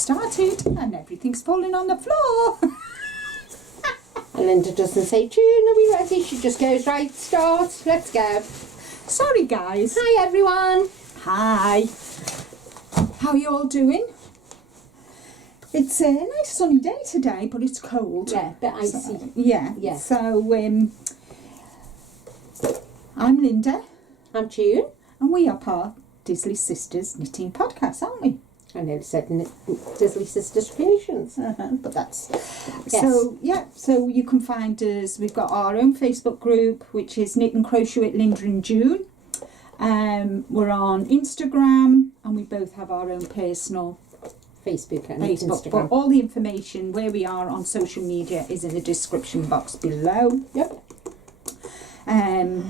started and everything's falling on the floor. And Linda doesn't say, June, are we ready? She just goes, right, start, let's go. Sorry guys. Hi everyone. Hi. How are you all doing? It's a nice sunny day today, but it's cold. Yeah, a bit icy. So, yeah. Yeah. So, I'm Linda. I'm June. And we are part Disley Sisterz knitting podcast, aren't we? I nearly said Disley Sisterz Creations. But that's... Yes. So, yeah, so you can find us, we've got our own Facebook group, which is Knit and Crochet with Linda and June. We're on Instagram, and we both have our own personal Facebook and Facebook. Instagram. But all the information where we are on social media is in the description box below. Yep. I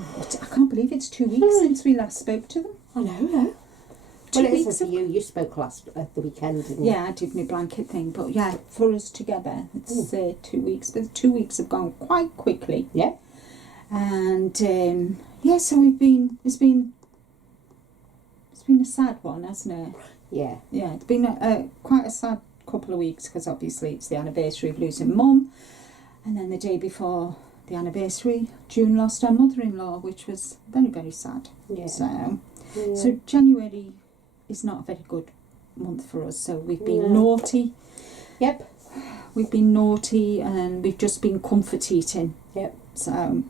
can't believe it's 2 weeks since we last spoke to them. I know, yeah. 2 Well, it weeks isn't for you. You spoke last at the weekend, didn't you? Yeah, I did my blanket thing, but yeah, for us together, it's 2 weeks. But the 2 weeks have gone quite quickly. Yeah. And yeah, so it's been a sad one, hasn't it? Yeah. Yeah, it's been quite a sad couple of weeks because obviously it's the anniversary of losing Mum, and then the day before the anniversary, June lost her mother-in-law, which was very, very sad. Yeah. So January is not a very good month for us. So we've been naughty. Yep. We've been naughty, and we've just been comfort eating. Yep. So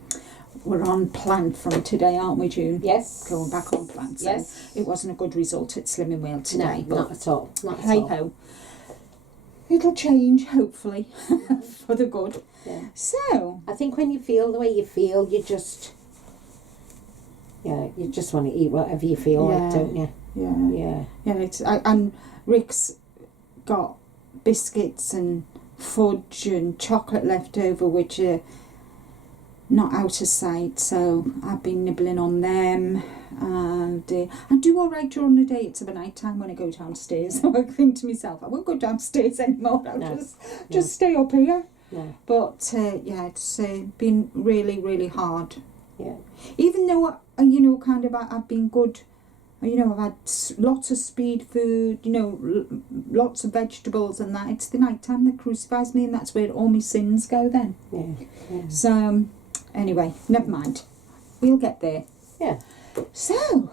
we're on plan from today, aren't we, June? Yes. Going back on plan. So yes. it wasn't a good result at Slimming Wheel today. No, not at all. Not at hey all. ho. It'll change, hopefully, for the good. Yeah. So I think when you feel the way you feel, you just want to eat whatever you feel like, don't you? Yeah. And Rick's got biscuits and fudge and chocolate left over, which are not out of sight, so I've been nibbling on them, and I do all right during the day. It's about night time when I go downstairs. So I think to myself, I won't go downstairs anymore. I'll just stay up here. No. But yeah, it's been really, really hard. Yeah. Even though I've been good. I've had lots of speed food, lots of vegetables and that. It's the night time that crucifies me, and that's where all my sins go then. Yeah. So, anyway, never mind. We'll get there. Yeah. So,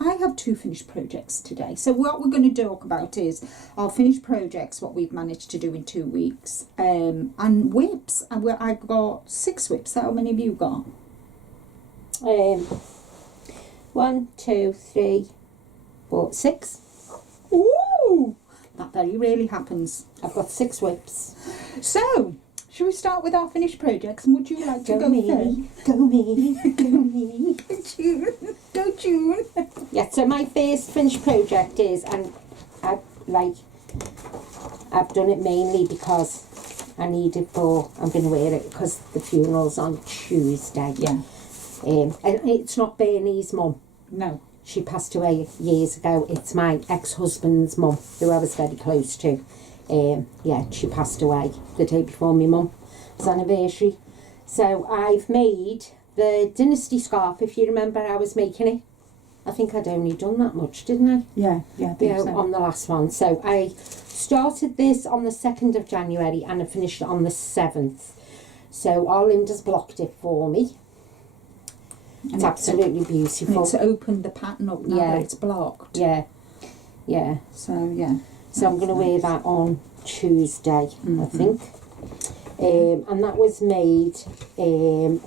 I have 2 finished projects today. So what we're going to talk about is our finished projects, what we've managed to do in 2 weeks. And WIPS. I've got 6 WIPS. How many have you got? 1, 2, 3, 4, 6. Ooh! That very rarely happens. I've got 6 WIPS. So, shall we start with our finished projects? And would you like to go first? Go me. Go June. Go June. Yeah, so my first finished project is, and I've done it mainly because I need it I'm going to wear it because the funeral's on Tuesday. Yeah. And it's not Bernie's mum. No. She passed away years ago. It's my ex-husband's mum, who I was very close to. She passed away the day before my mum's anniversary. So I've made the Dynasty scarf. If you remember, I was making it. I think I'd only done that much, didn't I? Yeah, I think so. On the last one. So I started this on the 2nd of January and I finished it on the 7th. So Linda's blocked it for me. It's absolutely beautiful. It's opened the pattern up now that it's blocked. Yeah. So, yeah. So I'm going to wear that on Tuesday, I think. And that was made it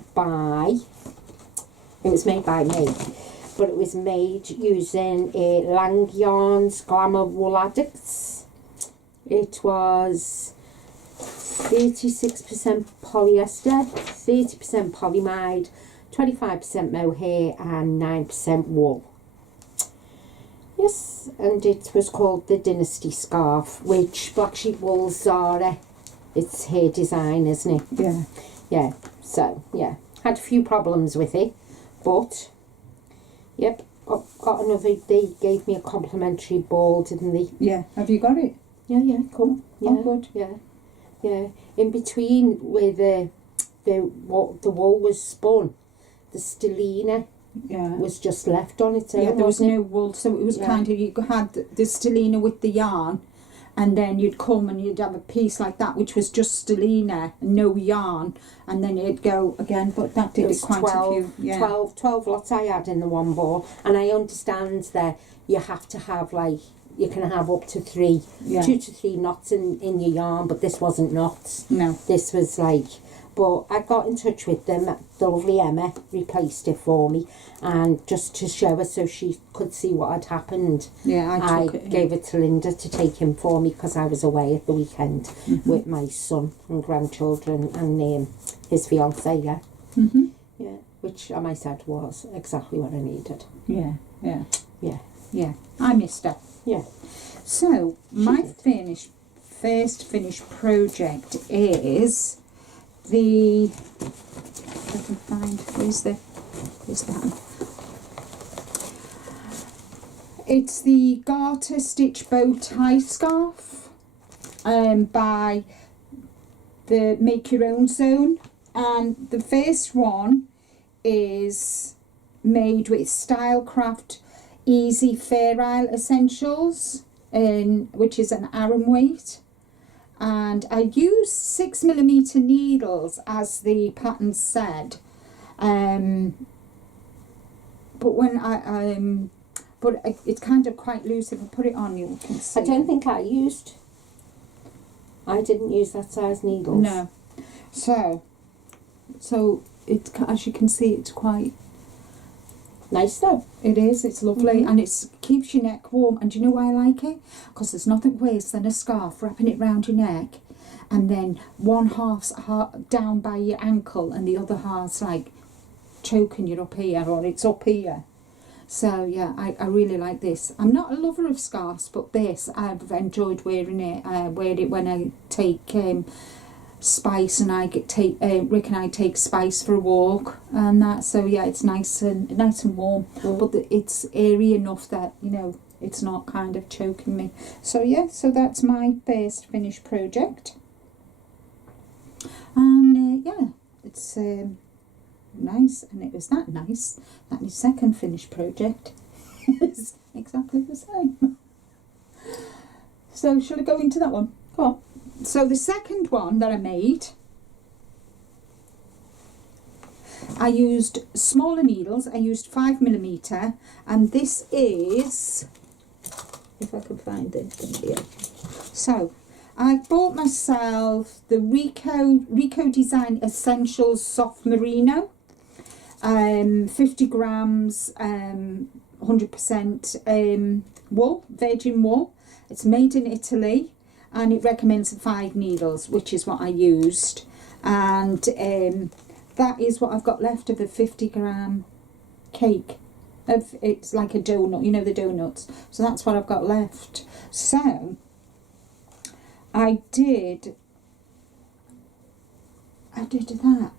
was made by me, but it was made using Lang Yarn's Glamour Wool Addicts. It was 36% polyester, 30% polymide, 25% mohair and 9% wool. Yes, and it was called the Dynasty scarf, which Black Sheep Wool Zara, it's her design, isn't it? Yeah. Yeah, so, yeah. Had a few problems with it, but, yep, got another, they gave me a complimentary ball, didn't they? Yeah, have you got it? Yeah, cool. Yeah, oh, good. Yeah. In between where the wool was spun, the stellina was just left on its own. Yeah, there was no wool, so it was kind of, you had the stellina with the yarn, and then you'd come and you'd have a piece like that, which was just stellina, no yarn, and then it'd go again. But that did it quite 12, a few. Yeah. 12 lots I had in the one ball, and I understand that you have to have like, you can have up to 2 to 3 knots in your yarn, but this wasn't knots. No. This was like, but I got in touch with them. The lovely Emma replaced it for me, and just to show her so she could see what had happened. Yeah, I gave it to Linda to take in for me because I was away at the weekend with my son and grandchildren and his fiancée. Yeah, which I might add was exactly what I needed. Yeah. I missed her. Yeah. So my first finished project is the, if I can find, where's that one? It's the Garter Stitch Bow Tie Scarf by the Make Your Own Zone, and the first one is made with Stylecraft Easy Fairisle Essentials, which is an Aran weight, and I used 6mm needles as the pattern said, but when it's kind of quite loose. If I put it on, you can see. I don't think I didn't use that size needles. No. So it's, as you can see, it's quite nice though. It is, it's lovely, and it keeps your neck warm. And do you know why I like it? Because there's nothing worse than a scarf wrapping it round your neck and then one half's down by your ankle and the other half's like choking you up here, or it's up here. So yeah, I really like this. I'm not a lover of scarves, but this, I've enjoyed wearing it. I wear it when I take Spice, and Rick and I take Spice for a walk and that. So yeah, it's nice and warm, but it's airy enough that, you know, it's not kind of choking me. So yeah, so that's my first finished project, and yeah, it's nice, and it was that nice that my second finished project is exactly the same. So shall I go into that one? Go on. So the second one that I made, I used smaller needles. I used 5mm, and this is, if I can find it here. So I bought myself the Rico Design Essentials Soft Merino, 50 grams, 100% wool, virgin wool. It's made in Italy, and it recommends 5 needles, which is what I used, and that is what I've got left of a 50-gram cake. It's like a donut, you know, the donuts. So that's what I've got left. So I did that.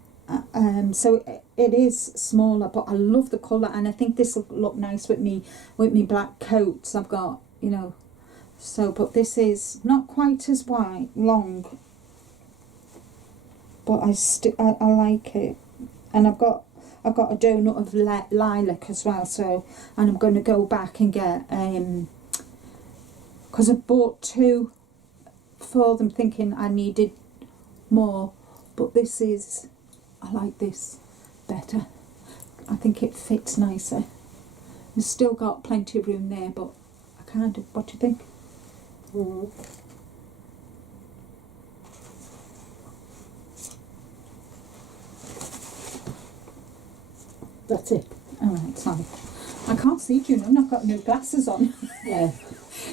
So it is smaller, but I love the colour, and I think this will look nice with me black coats I've got, you know. So, but this is not quite as long, but I like it, and I've got a donut of lilac as well. So, and I'm going to go back and get because I bought 2 for them, thinking I needed more, but this is, I like this better. I think it fits nicer. It's still got plenty of room there, but I kind of, what do you think? That's it. Alright, sorry. I can't see you, and I've got no glasses on. Yeah.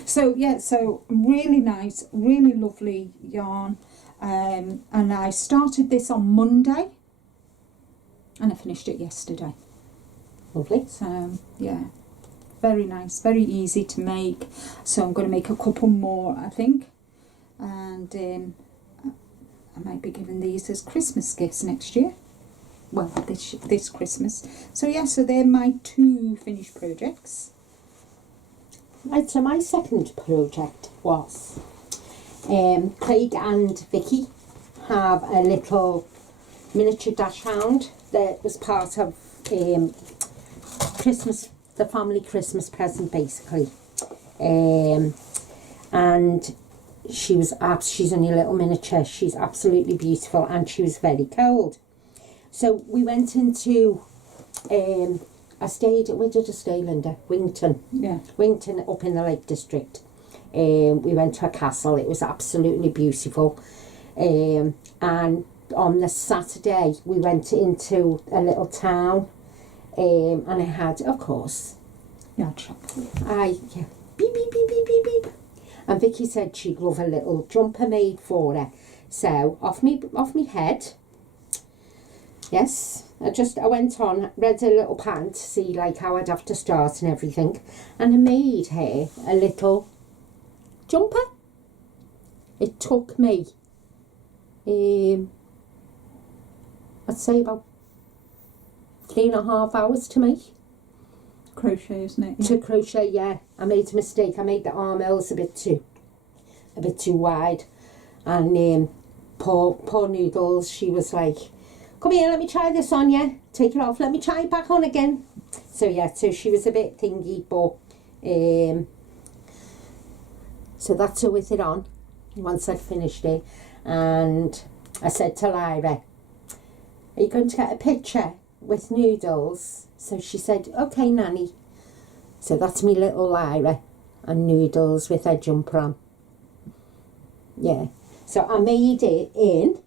So yeah, so really nice, really lovely yarn. And I started this on Monday, and I finished it yesterday. Lovely. So yeah, very nice, very easy to make. So I'm going to make a couple more, I think, and I might be giving these as Christmas gifts next year. Well, this Christmas. So yeah, so they're my 2 finished projects. Right, so my second project was Craig and Vicky have a little miniature Dashound that was part of Christmas, the family Christmas present basically, and she's only a little miniature. She's absolutely beautiful, and she was very cold. So we went into, where did I stay, Linda? Wington. Yeah. Wington, up in the Lake District. We went to a castle. It was absolutely beautiful. And on the Saturday, we went into a little town, and I had, of course, Yeah, chocolate. yeah, beep, beep, beep, beep, beep, beep. And Vicky said she'd love a little jumper made for her. So off me head. Yes, I went on, read a little pattern to see like how I'd have to start and everything, and I made her a little jumper. It took me, I'd say about 3.5 hours to make. Crochet, isn't it? Yeah. To crochet, yeah. I made a mistake. I made the armholes a bit too wide, and poor Noodles, she was like, "Come here, let me try this on you. Take it off. Let me try it back on again." So yeah, so she was a bit thingy, but so that's her with it on. Once I'd finished it, and I said to Lyra, "Are you going to get a picture with Noodles?" So she said, "Okay, Nanny." So that's me little Lyra and Noodles with her jumper on. Yeah. So I made it in.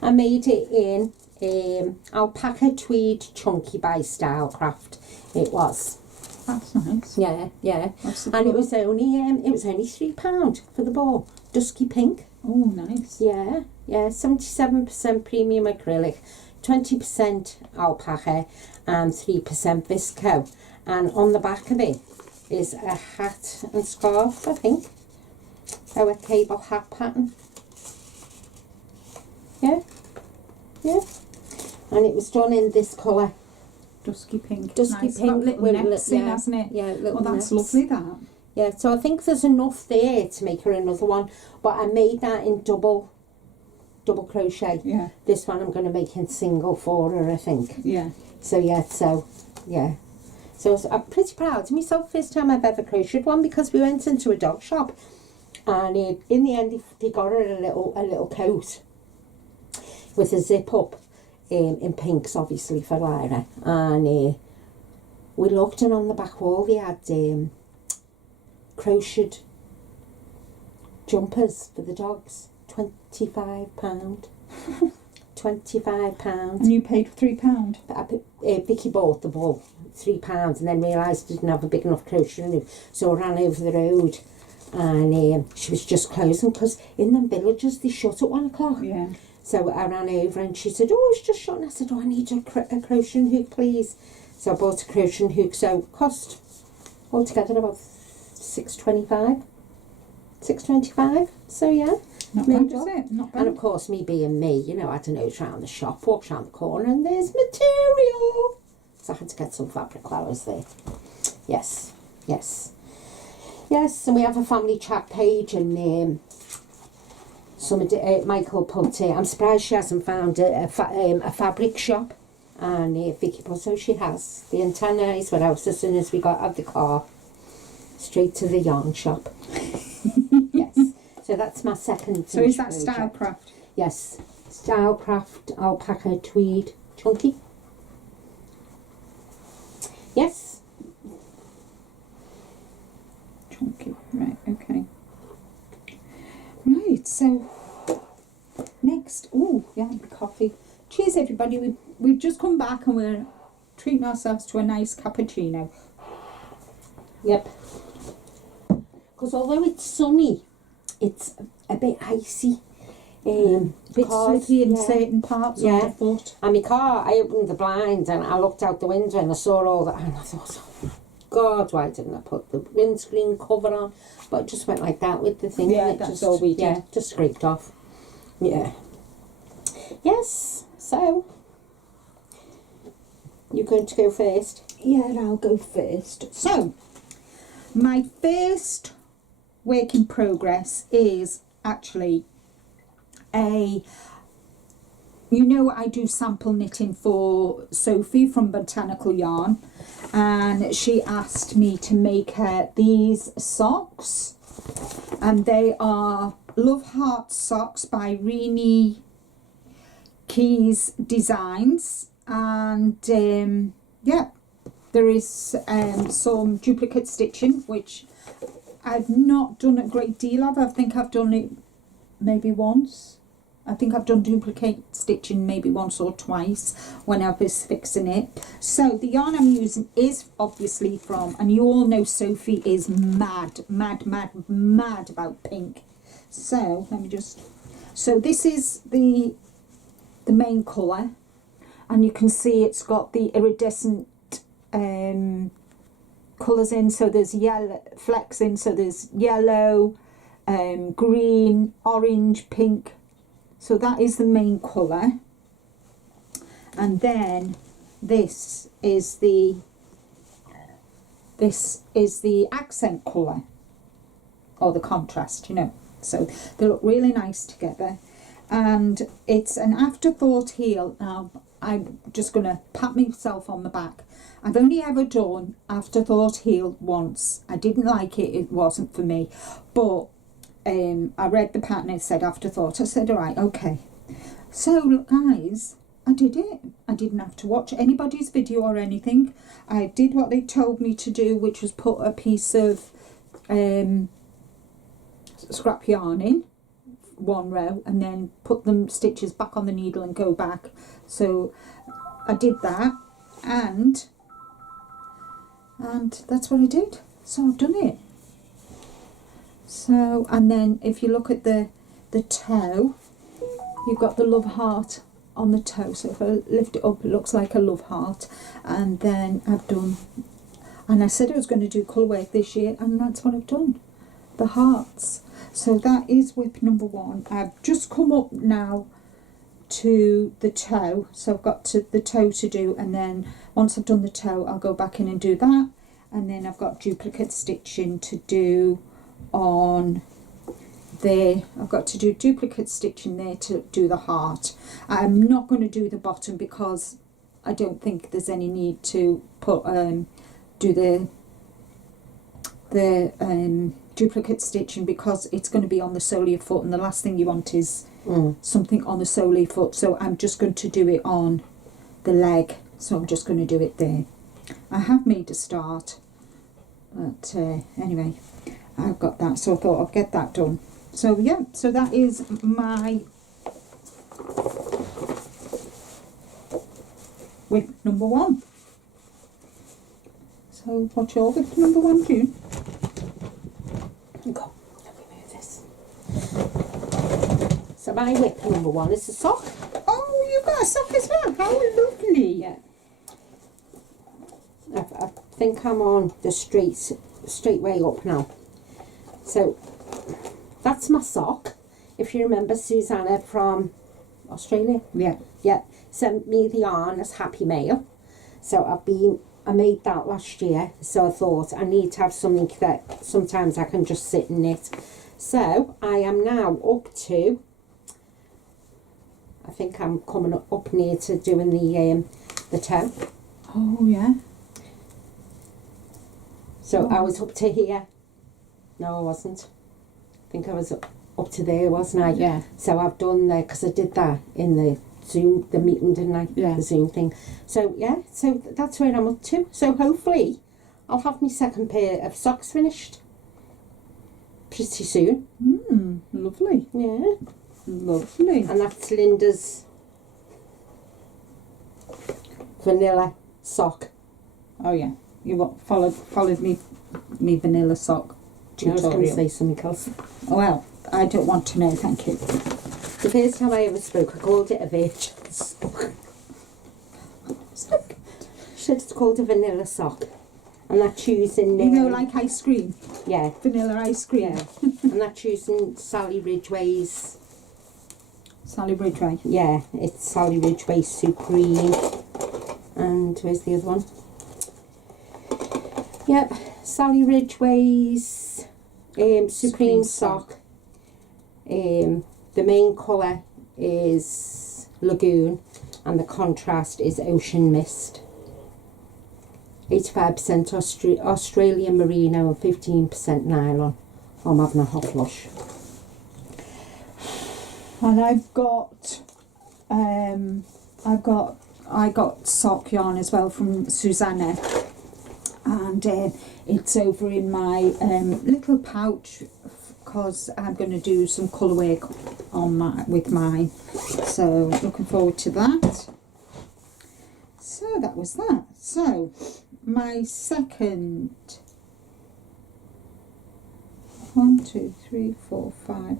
I made it in Alpaca Tweed Chunky by Stylecraft. It was. That's nice. Yeah, yeah. That's And it was only £3 for the ball. Dusky pink. Oh, nice. Yeah, yeah. 77% premium acrylic, 20% alpaca, and 3% visco. And on the back of it is a hat and scarf, I think. Our cable hat pattern. Yeah, yeah. And it was done in this colour. Dusky pink. Dusky nice. pink Got little with necks in, hasn't it? Yeah, little Well, that's necks. lovely, that. Yeah, so I think there's enough there to make her another one. But I made that in double crochet. Yeah. This one I'm going to make in single for her, I think. Yeah. So yeah, So I'm pretty proud of myself. First time I've ever crocheted one, because we went into a dog shop, and in the end they got her a little coat with a zip up in pinks, obviously, for Lyra. And we looked, and on the back wall they had crocheted jumpers for the dogs. £25. £25. And you paid £3? Vicky bought the ball, £3, and then realised I didn't have a big enough crochet hook, so I ran over the road, and she was just closing, because in them villages they shut at 1 o'clock. Yeah. So I ran over, and she said, "Oh, it's just shut." And I said, "Oh, I need a crochet hook, please." So I bought a crochet hook. So it cost altogether about £6.25. So yeah. Not bad, is it? Not bad. And of course, me being me, you know, I had to nose round the shop, walk round the corner, and there's material. So I had to get some fabric while I was there. Yes, yes, yes. And we have a family chat page, and Michael put, I'm surprised she hasn't found a fabric shop. And Vicky put, so she has. The antennas were out as soon as we got out of the car. Straight to the yarn shop. Yes. So that's my second. So is that project. Stylecraft? Yes. Stylecraft Alpaca Tweed Chunky. Yes. Chunky. Right, okay. Right, so next, oh yeah, coffee. Cheers everybody, we've just come back and we're treating ourselves to a nice cappuccino. Yep. Because although it's sunny, it's a bit icy. Bit soapy in certain parts yeah. underfoot. And my car, I opened the blind and I looked out the window and I saw all that, and I thought, oh, God, why didn't I put the windscreen cover on? But it just went like that with the thing. Yeah, and it that's just, all we did. Yeah, just scraped off. Yeah. Yes, so you're going to go first? Yeah, I'll go first. So, my first work in progress is actually a you know, I do sample knitting for Sophie from Botanical Yarn, and she asked me to make her these socks, and they are Love Heart socks by Rini Keys Designs, and yeah, there is some duplicate stitching, which I've not done a great deal of. I think I've done it maybe once. I think I've done duplicate stitching maybe once or twice when I was fixing it. So the yarn I'm using is obviously from, and you all know Sophie is mad about pink. So let me just, so this is the main colour, and you can see it's got the iridescent colours in. So there's yellow flecks in, so there's yellow, green, orange, pink. So that is the main colour, and then this is the accent colour, or the contrast, you know. So they look really nice together, and it's an afterthought heel. Now I'm just going to pat myself on the back. I've only ever done afterthought heel once. I didn't like it, it wasn't for me, but I read the pattern, it said afterthought. I said, all right, okay. So look, guys, I did it. I didn't have to watch anybody's video or anything. I did what they told me to do, which was put a piece of scrap yarn in one row, and then put the stitches back on the needle and go back. So I did that, and that's what I did. So I've done it. So, and then if you look at the toe, you've got the love heart on the toe. So if I lift it up, it looks like a love heart. And then I've done, and I said I was going to do colour work this year, and that's what I've done, the hearts. So that is WIP number 1. I've just come up now to the toe, so I've got the toe to do, and then once I've done the toe, I'll go back in and do that, and then I've got duplicate stitching to do on there. I've got to do duplicate stitching there to do the heart. I'm not going to do the bottom because I don't think there's any need to put do the duplicate stitching, because it's going to be on the sole of your foot, and the last thing you want is something on the sole of your foot. So I'm just going to do it on the leg, so I'm just going to do it there. I have made a start, but anyway, I've got that, so I thought I'd get that done. So yeah, so that is my WIP number 1. So what's your WIP number 1, June? Go, let me move this. So my WIP number 1 is a sock. Oh, you've got a sock as well. How lovely. Yeah. I think I'm on the straight way up now. So that's my sock. If you remember, Susanna from Australia, yeah, sent me the yarn as Happy Mail. So I made that last year, so I thought I need to have something that sometimes I can just sit and knit. So I am now up to, I think I'm coming up near to doing the toe. Oh yeah. So I was up to here. No, I wasn't. I think I was up to there, wasn't I? Yeah. So I've done there, because I did that in the Zoom, the meeting, didn't I? Yeah. The Zoom thing. So yeah, so that's where I'm up to. So hopefully I'll have my second pair of socks finished pretty soon. Lovely. Yeah. Lovely. And that's Linda's vanilla sock. Oh yeah. You followed me vanilla sock I was going to tutorial. say something else. Oh, well, I don't want to know, thank you. The first time I ever spoke, I called it a virtual sock. Should have called a vanilla sock. And that's using... You know, like ice cream? Yeah. Vanilla ice cream? Yeah. And that's using Sally Ridgeway's... Sally Ridgeway? Yeah, it's Sally Ridgeway Supreme. And where's the other one? Yep, Sally Ridgeway's Supreme sock. The main colour is Lagoon, and the contrast is Ocean Mist. 85% Australian Merino and 15% nylon. I'm having a hot flush. And I got sock yarn as well from Susanna, and it's over in my little pouch because I'm going to do some colour work on with mine. So looking forward to that. So that was that. So my second 1, 2, 3, 4, 5.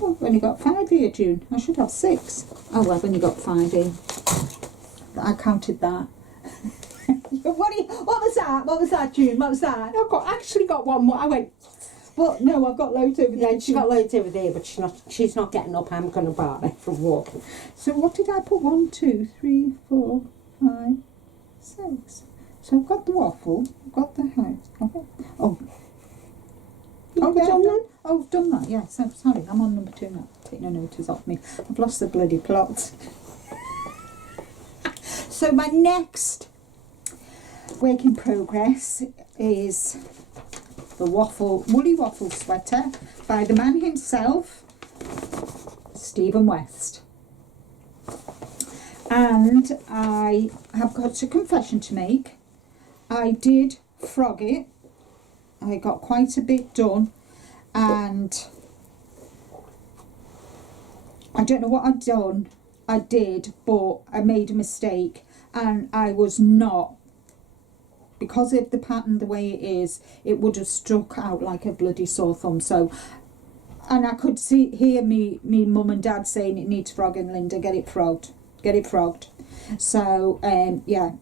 Oh, I've only got 5 here, June. I should have 6. Oh, well, I've only got 5 here. I counted that. What was that? What was that, June? What was that? I've actually got one more. I went, Well, no, I've got loads over there. yeah, she got loads over there, but she's not getting up. I'm going to bar her from walking. So what did I put? 1, 2, 3, 4, 5, 6. So I've got the waffle. I've got the house. Oh. Oh, yeah, done that? Oh, I've done that. Yeah. So sorry, I'm on number 2 now. Take no notice off me. I've lost the bloody plot. So my next work in progress is the woolly waffle sweater by the man himself, Stephen West. And I have got a confession to make. I did frog it. I got quite a bit done, and I don't know what I'd done. I did, but I made a mistake, and I was not, because of the pattern the way it is, it would have struck out like a bloody sore thumb. So, and I could hear me mum and dad saying it needs frogging, Linda, get it frogged. So yeah,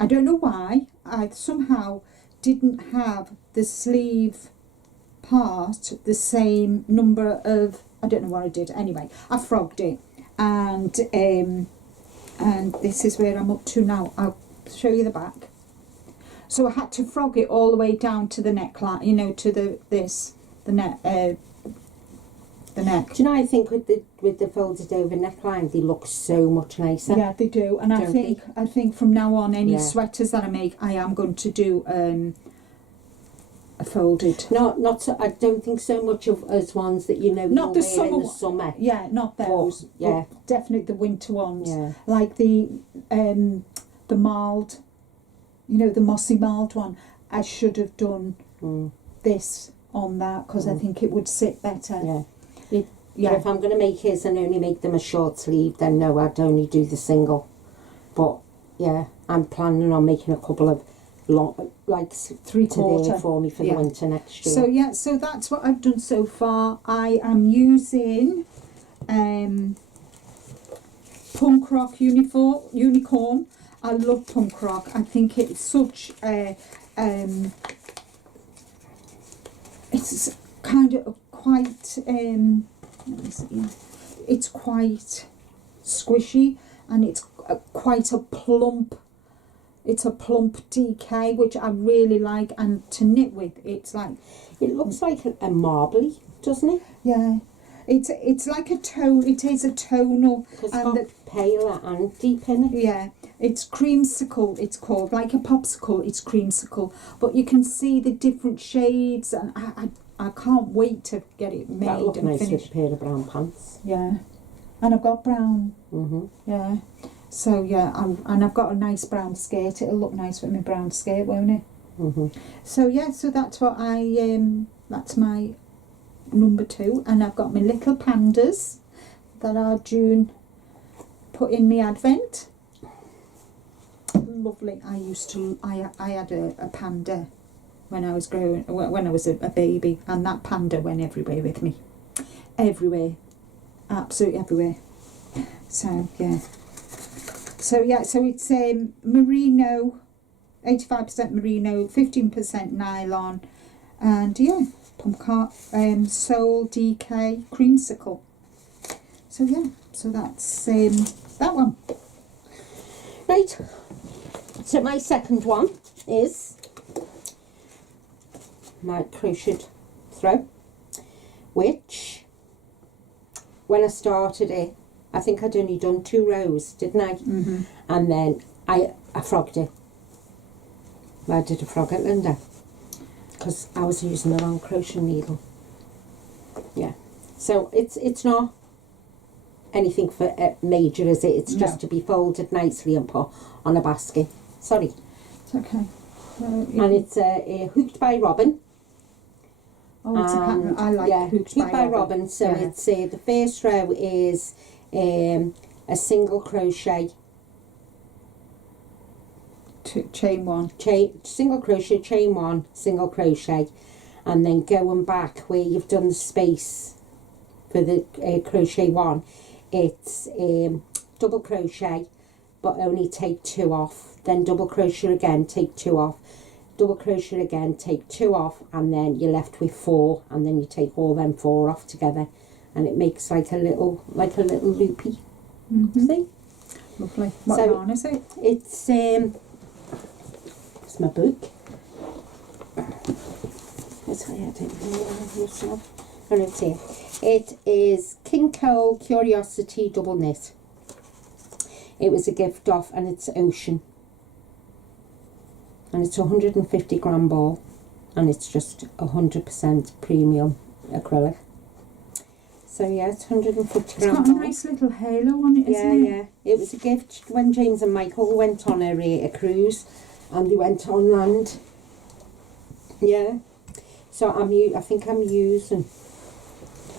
I don't know why I somehow didn't have the sleeve part the same number of, I don't know what I did. Anyway, I frogged it, and this is where I'm up to now. I'll show you the back. So I had to frog it all the way down to the neckline, you know, to the neck. Do you know, I think with the folded over neckline, they look so much nicer. Yeah, they do. And I think from now on, any sweaters that I make, I am going to do a folded. Not so, I don't think so much of as ones that you know not the wear summer, in the summer. Yeah, not those. But, yeah, but definitely the winter ones. Yeah. Like the marled, you know, the mossy marled one. I should have done this on that because I think it would sit better. Yeah. Yeah. But if I'm going to make his and only make them a short sleeve, then no, I'd only do the single. But yeah, I'm planning on making a couple of long, like 3/4 for me for the winter next year. So yeah, so that's what I've done so far. I am using punk rock unicorn. I love punk rock. I think it's such a it's kind of quite it's quite squishy, and it's quite a plump. It's a plump DK, which I really like, and to knit with, it's like, it looks like a marbly, doesn't it? Yeah, it's like a tone. It is a tonal, because it's got paler and deep in it. Yeah, it's creamsicle. It's called, like a popsicle. It's creamsicle, but you can see the different shades, and I can't wait to get it made That'll look and nice finished. with a pair of brown pants. Yeah, and I've got brown. Yeah. So yeah, and I've got a nice brown skirt. It'll look nice with my brown skirt, won't it? So yeah, so that's what that's my number 2, and I've got my little pandas that are June put in my advent. Lovely. I had a panda when I was a baby, and that panda went everywhere with me. Everywhere. Absolutely everywhere. So yeah. So yeah, so it's merino, 85% merino, 15% nylon, and yeah, sole DK creamsicle. So yeah, so that's that one. Right. So my second one is my crocheted throw, which when I started it, I think I'd only done 2 rows, didn't I? Mm-hmm. And then I frogged it. I did a frog it, Linda, because I was using the wrong crochet needle. Yeah, so it's not anything for major, is it? It's just to be folded nicely and put on a basket. Sorry. It's okay. And it's hooked by Robin. Oh, it's a pattern. I like hooked by Robin. So it's the first row is a single crochet. Chain 1. Single crochet, chain 1, single crochet, and then going back where you've done the space for the crochet 1, it's double crochet, but only take 2 off, then double crochet again, take 2 off, double crochet again, take 2 off, and then you're left with 4, and then you take all them 4 off together, and it makes like a little loopy. Mm-hmm. See? Lovely. What yarn is it? It's my book. That's why I don't know yourself. Oh no, it's here. It is King Cole Curiosity Double Knit. It was a gift off, and it's Ocean. And it's a 150 gram ball, and it's just 100% premium acrylic. So yeah, it's 150 gram. It's got a nice little halo on it, isn't it? Yeah. It was a gift when James and Michael went on a cruise, and they went on land. Yeah. So I think I'm using.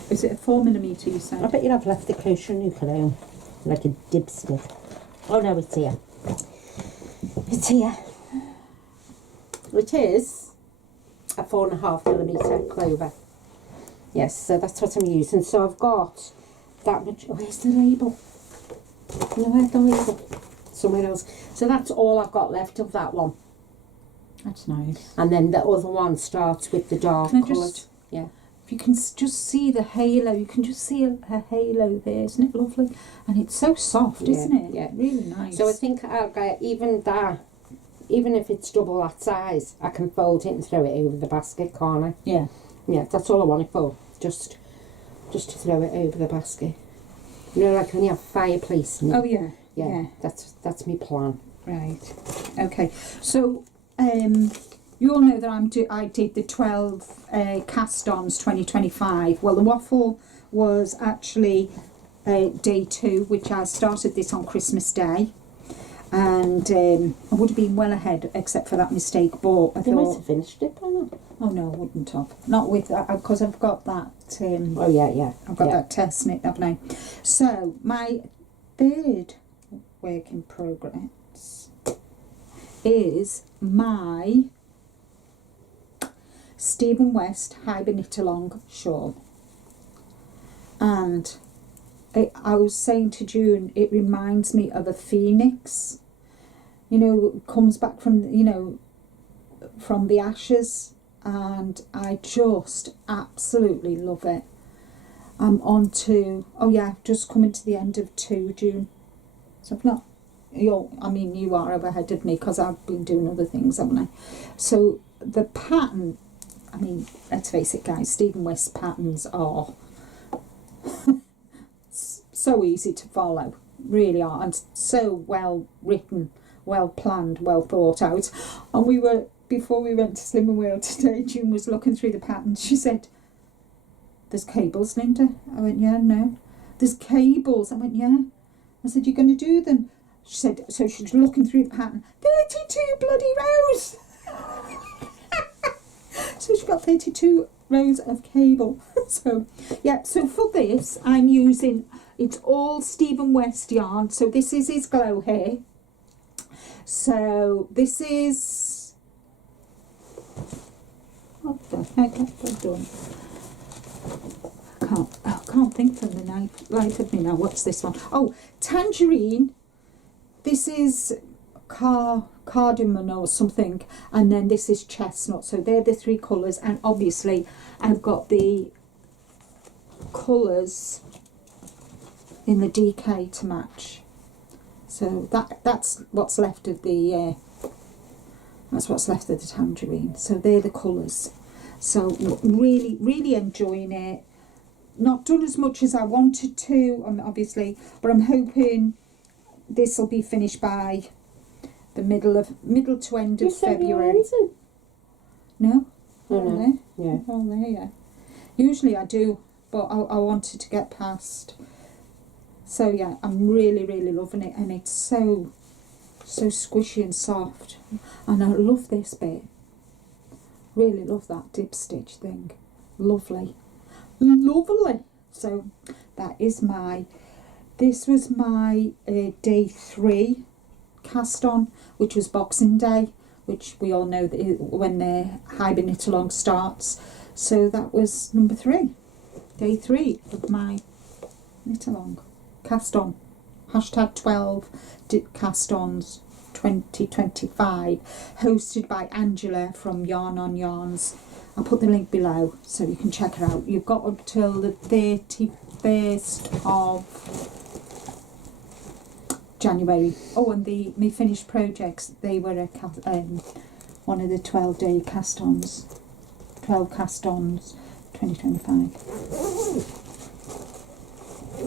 Is it a 4mm you said? I bet you'd have left the crochet hook alone, like a dipstick. Oh no, it's here. It's here. It is a 4.5mm Clover. Yes, so that's what I'm using. So I've got that much. Where's the label? No, where's the label? Somewhere else. So that's all I've got left of that one. That's nice. And then the other one starts with the dark colours. Yeah. If you can just see the halo, you can just see a halo there. Isn't it lovely? And it's so soft, isn't it? Yeah. Really nice. So I think I'll get even if it's double that size, I can fold it and throw it over the basket, can't I? Yeah. Yeah, that's all I want it for. Just to throw it over the basket. You know, like when you have a fireplace. Oh yeah. Yeah. That's my plan. Right. Okay. So you all know that I did the 12 cast-ons 2025. Well, the waffle was actually day 2, which I started this on Christmas Day. And I would have been well ahead except for that mistake, but I You thought... might have finished it by now. Oh no, I wouldn't have. Not with that, because I've got that... oh yeah. I've got that test knit, haven't I? So, my third work in progress is my Stephen West Hiberknitalong shawl. And I was saying to June, it reminds me of a phoenix. You know, comes back from, you know, from the ashes, and I just absolutely love it. I'm on to, oh yeah, just coming to the end of 2 June. So I've not, you are ahead of me because I've been doing other things, haven't I? So the pattern, I mean, let's face it guys, Stephen West patterns are so easy to follow, really are, and so well written, well planned, well thought out. And before we went to Slim and Whale today, June was looking through the patterns. She said, "There's cables, Linda." I went, "Yeah, no." "There's cables." I went, "Yeah." I said, "You're going to do them?" She said, so she's looking through the pattern. 32 bloody rows. So she's got 32 rows of cable. So yeah, so for this I'm using, it's all Stephen West yarn. So this is his Glowhair. So this is, what the heck have I done? I can't think from the light of me now. What's this one? Oh, Tangerine. This is cardamom or something, and then this is chestnut. So they're the 3 colours, and obviously I've got the colours in the DK to match. So that's what's left of the tangerine. So they're the colours. So really enjoying it. not done as much as I wanted to, obviously, but I'm hoping this will be finished by the middle to end of February. No? Oh, no. Yeah. Oh, there, yeah. Usually I do, but I wanted to get past. So yeah, I'm really, really loving it, and it's so squishy and soft, and I love this bit. Really love that dip stitch thing. Lovely. So that is this was my day 3 cast on, which was Boxing Day, which we all know that when the Hiberknitalong starts. So that was number 3, day 3 of my knit-along cast on. Hashtag 12 cast ons 2025, hosted by Angela from Yarn on Yarns. I'll put the link below so you can check her out. You've got up till the 31st of January. Oh, and my finished projects, they were one of the 12-day cast-ons. 12 cast-ons 2025.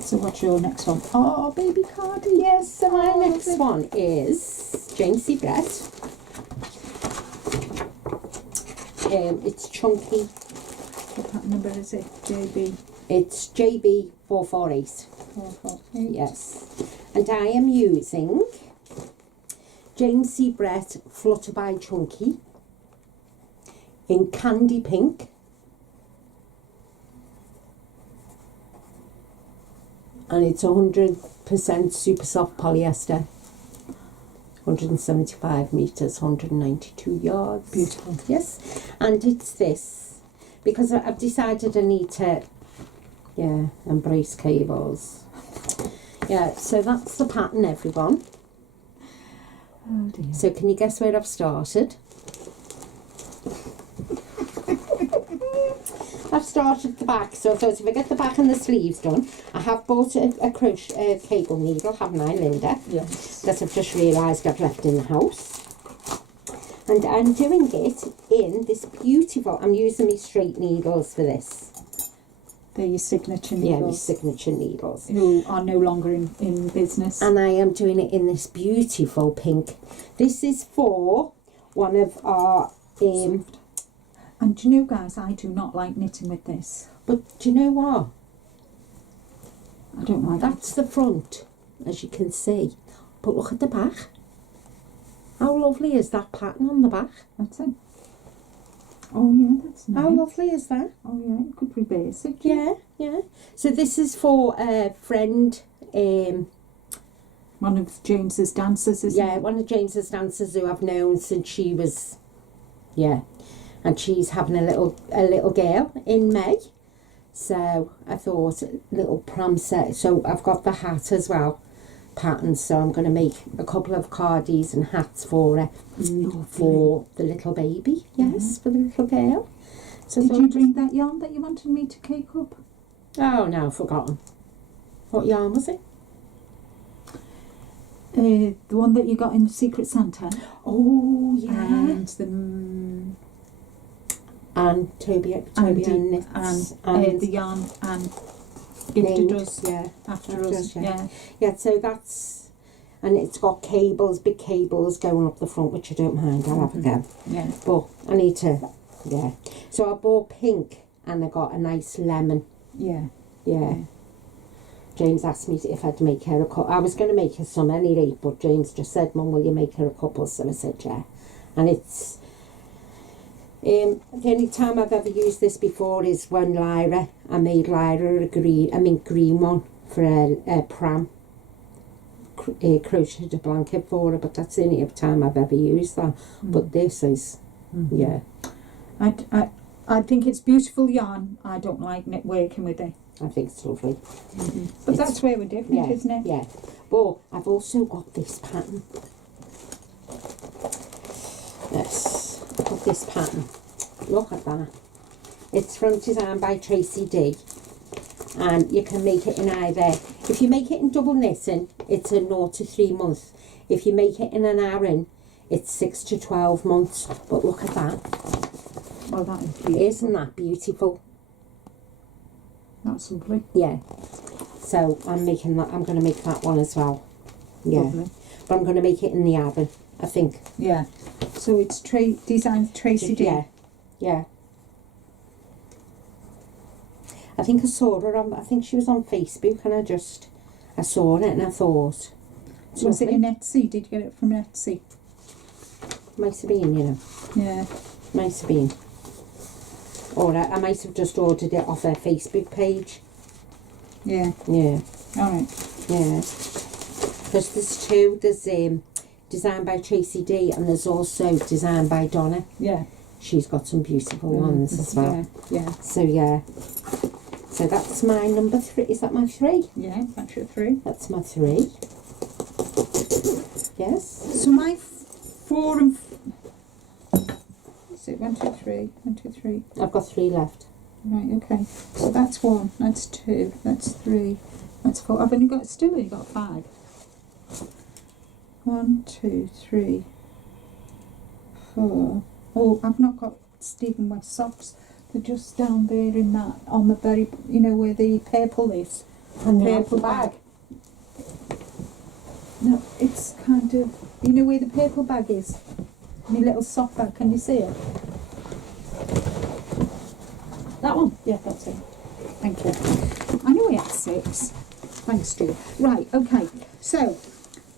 So what's your next one? Oh, baby Cardi. Yes, so my next one is Jamesy Brett. It's chunky. What pattern number is it? JB? It's JB 448. 448. Yes. And I am using Jamesy Brett Flutter by Chunky in Candy Pink. And it's 100% super soft polyester. 175 metres, 192 yards. Beautiful. Yes. And it's this, because I've decided I need to, embrace cables. Yeah, so that's the pattern, everyone. Oh dear. So can you guess where I've started? I've started the back, so I thought if I get the back and the sleeves done, I have bought a crochet cable needle, haven't I, Linda? Yes. That I've just realised I've left in the house. And I'm doing it in this beautiful, I'm using my straight needles for this. They're your signature needles. Yeah, my signature needles. Who are no longer in business. And I am doing it in this beautiful pink. This is for one of our... and do you know, guys, I do not like knitting with this. But do you know what? I don't like That's the front, as you can see. But look at the back. How lovely is that pattern on the back? That's it. Oh yeah, that's nice. How lovely is that? Oh yeah, you could reverse it. Yeah, yeah. So this is for a friend, one of James's dancers, isn't it? one of James's dancers who I've known since she was, and she's having a little girl in May. So I thought a little prom set. So I've got the hat as well, patterns. So I'm going to make a couple of cardies and hats for her, for the little baby. Yes, for the little girl. So did you bring that yarn that you wanted me to cake up? Oh no, I've forgotten. What yarn was it? The one that you got in Secret Santa. Oh yeah. And the and Toby and knits and the yarn and gifted us after us. Yeah, so that's, and it's got cables, big cables going up the front, which I don't mind. I'll have a go. Yeah. But I need to, So I bought pink and I got a nice lemon. Yeah. James asked me if I'd make her a couple. I was going to make her some anyway, but James just said, Mum, will you make her a couple? So I said, yeah. And it's, the only time I've ever used this before is when I made Lyra a mint green one for a pram. Crocheted a blanket for her, but that's the only time I've ever used that. But this is, I think it's beautiful yarn. I don't like working with it. I think it's lovely. But that's where we're different, isn't it? Yeah. But I've also got this pattern. Yes, I've got this pattern. Look at that. It's from Design by Tracy D. And you can make it in either, if you make it in double knitting, it's a 0 to 3 months. If you make it in an Aran, it's 6 to 12 months. But look at that. Well, that is beautiful. Isn't that beautiful? That's lovely. Yeah. So I'm making that. I'm going to make that one as well. Yeah. Lovely. But I'm going to make it in the Aran, I think. Yeah. So it's designed Tracy D. Yeah. Yeah. I think I saw her on. I think she was on Facebook, and I saw it, and I thought. Was it in Etsy? Did you get it from Etsy? Might have been, you know. Yeah. Might have been. Or I might have just ordered it off her Facebook page. Yeah. Yeah. All right. Yeah. Because there's two. There's designed by Tracy D, and there's also designed by Donna. Yeah. She's got some beautiful ones as well. Yeah. So yeah. So that's my number 3. Is that my 3? Yeah. That's your 3. That's my 3. Yes. So my 4 and. Is it 1, 2, 3? 1, 2, 3. I've got 3 left. Right. Okay. So that's 1. That's 2. That's 3. That's 4. I've only got 5. 1, 2, 3, 4. Oh, I've not got Stephen West socks. They're just down there in that, on the very, you know, where the purple is. And the Purple bag. No, it's kind of, you know where the purple bag is? My little sock bag, can you see it? That one? Yeah, that's it. Thank you. I knew we had 6. Thanks, Stu. Right, okay. So,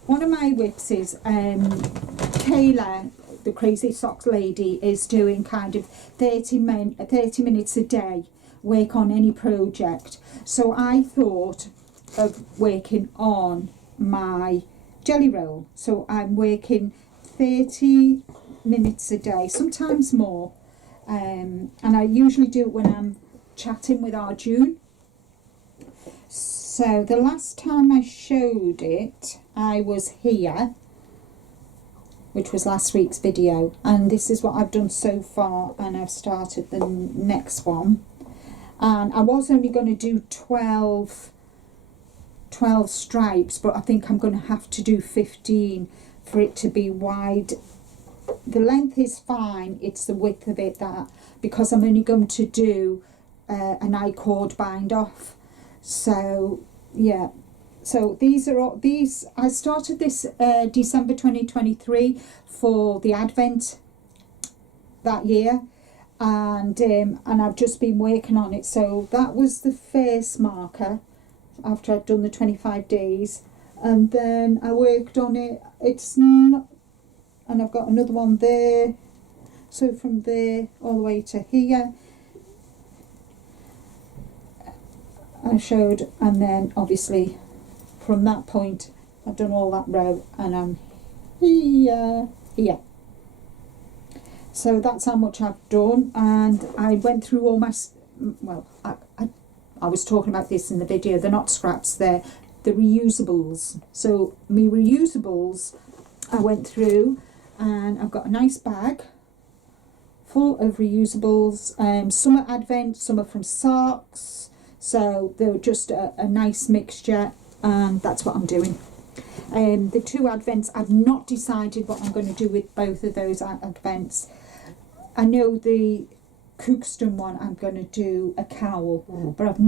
one of my whips is Kayla, the Crazy Socks lady, is doing kind of 30 minutes a day work on any project. So I thought of working on my jelly roll. So I'm working 30 minutes a day, sometimes more. And I usually do it when I'm chatting with Arjun. So the last time I showed it, I was here, which was last week's video, and this is what I've done so far, and I've started the next one. And I was only going to do 12 stripes, but I think I'm going to have to do 15 for it to be wide. The length is fine, it's the width of it that, because I'm only going to do an I-cord bind off. So yeah, so these are all these. I started this December 2023 for the Advent that year, and I've just been working on it. So that was the first marker after I've done the 25 days, and then I worked on it. It's not, and I've got another one there. So from there all the way to here, I showed, and then obviously from that point I've done all that row, and I'm here. So that's how much I've done, and I went through all my, well, I was talking about this in the video, they're not scraps, they're the reusables. So my reusables I went through, and I've got a nice bag full of reusables. Some are Advent, some are from socks, so they're just a nice mixture, and that's what I'm doing. The 2 Advents, I've not decided what I'm going to do with both of those Advents. I know the Cookston one I'm going to do a cowl, but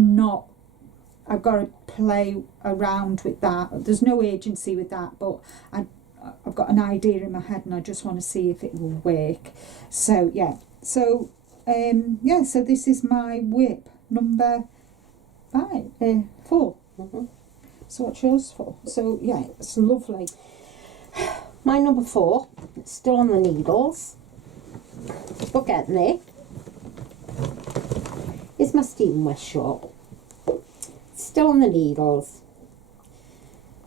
I've got to play around with that. There's no agency with that, but I've got an idea in my head, and I just want to see if it will work. So yeah, so yeah, so this is my whip number 4. So what's yours for? So yeah, it's lovely. My number 4, still on the needles, but getting there, is my Stephen West shawl. Still on the needles.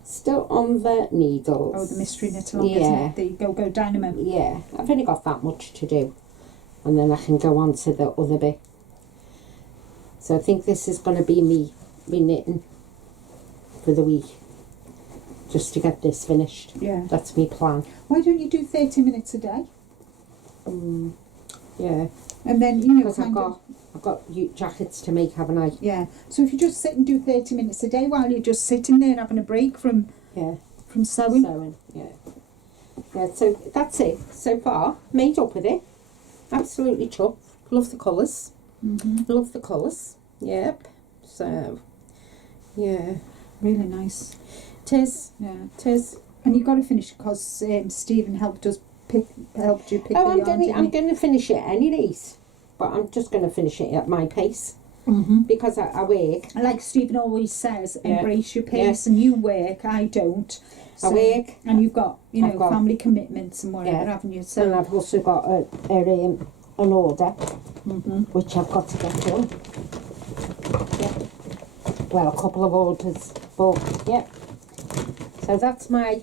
Still on the needles. Oh, the mystery knit along, isn't it? The Go Dynamo. Yeah, I've only got that much to do, and then I can go on to the other bit. So I think this is going to be me knitting for the week, just to get this finished. Yeah. That's my plan. Why don't you do 30 minutes a day? Yeah. And then, you know, Because I've got jackets to make, haven't I? Yeah. So if you just sit and do 30 minutes a day while you're just sitting there having a break from sewing. Yeah. Yeah, so that's it so far. Made up with it. Absolutely chuffed. Love the colours. Love the colours. Yep. So, yeah. Really nice. Tis. Yeah. Tis. And you've got to finish because Stephen helped you pick Oh, the yarn, I'm going to finish it anyways. But I'm just going to finish it at my pace. Because I work. And like Stephen always says, Yeah. embrace your pace, and you work, I don't. I work. And you've got, you know, I've got- family commitments and whatever, Yeah. haven't you? And So, I've also got an order, which I've got to get done. Yeah. Well, a couple of orders, but yeah. So that's my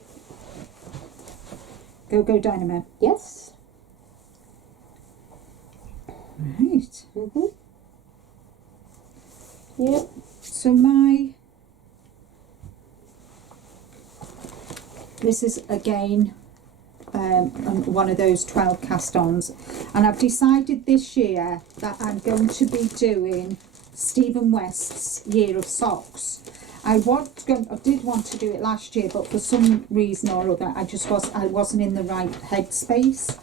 go Dynamo. yes. Right. Yeah. So this is again one of those 12 cast-ons, and I've decided this year that I'm going to be doing Stephen West's Year of Socks. I did want to do it last year, but for some reason or other I wasn't in the right headspace.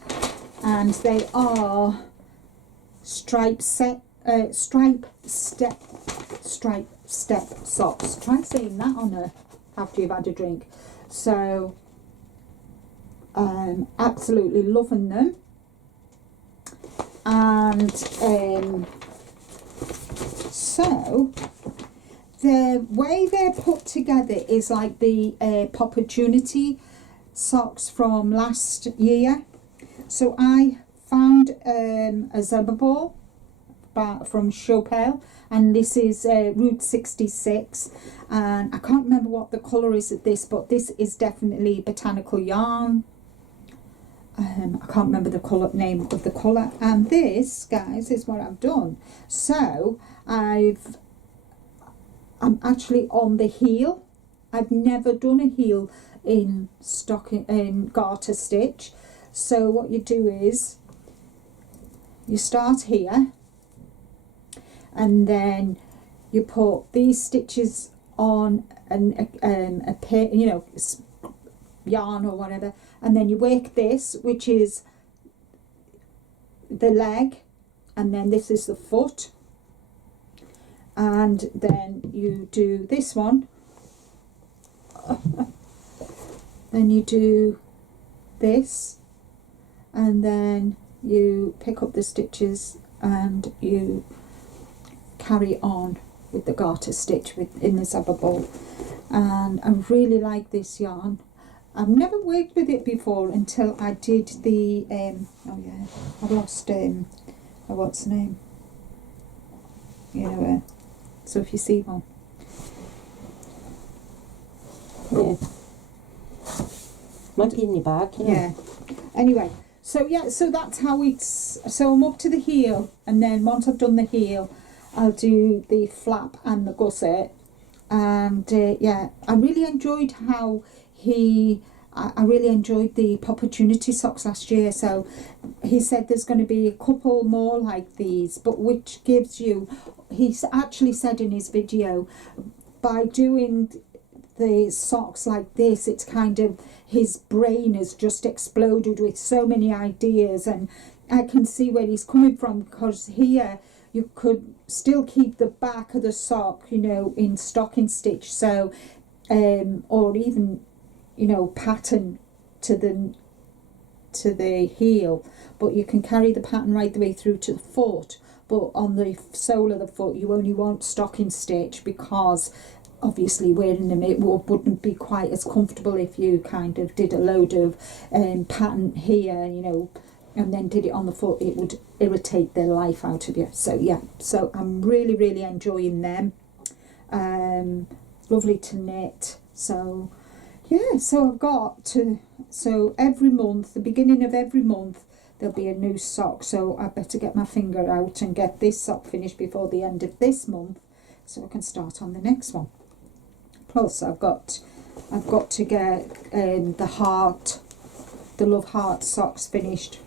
And they are stripe step socks. Try saying that on after you've had a drink. So absolutely loving them. And so the way they're put together is like the Opportunity socks from last year. So I found a zebra ball from Shawl, and this is Route 66, and I can't remember what the colour is of this, but this is definitely botanical yarn. I can't remember the name of the colour, and this, guys, is what I've done. So I'm actually on the heel. I've never done a heel in garter stitch. So what you do is you start here, and then you put these stitches on a pair, you know, yarn or whatever, and then you work this, which is the leg, and then this is the foot, and then you do this one, then you do this, and then you pick up the stitches and you carry on with the garter stitch in the zebra ball. And I really like this yarn. I've never worked with it before until I did the oh yeah, I've lost what's the name, you know, so if you see one, Yeah. Might be in your bag. yeah. Anyway, so yeah, so that's how it's. So I'm up to the heel, and then once I've done the heel, I'll do the flap and the gusset. And yeah, I really enjoyed how I really enjoyed the Opportunity socks last year. So he said there's going to be a couple more like these, but which gives you, he's actually said in his video, by doing the socks like this, it's kind of, his brain has just exploded with so many ideas, and I can see where he's coming from, because here you could still keep the back of the sock, you know, in stocking stitch, so or even, you know, pattern to the heel, but you can carry the pattern right the way through to the foot. But on the sole of the foot you only want stocking stitch, because obviously wearing them, it wouldn't be quite as comfortable if you kind of did a load of pattern here, you know, and then did it on the foot. It would irritate the life out of you. So yeah, so I'm really enjoying them. Lovely to knit. So yeah, so I've got to, so every month, the beginning of every month, there'll be a new sock. So I better get my finger out and get this sock finished before the end of this month, so I can start on the next one. Plus I've got to get the Love Heart socks finished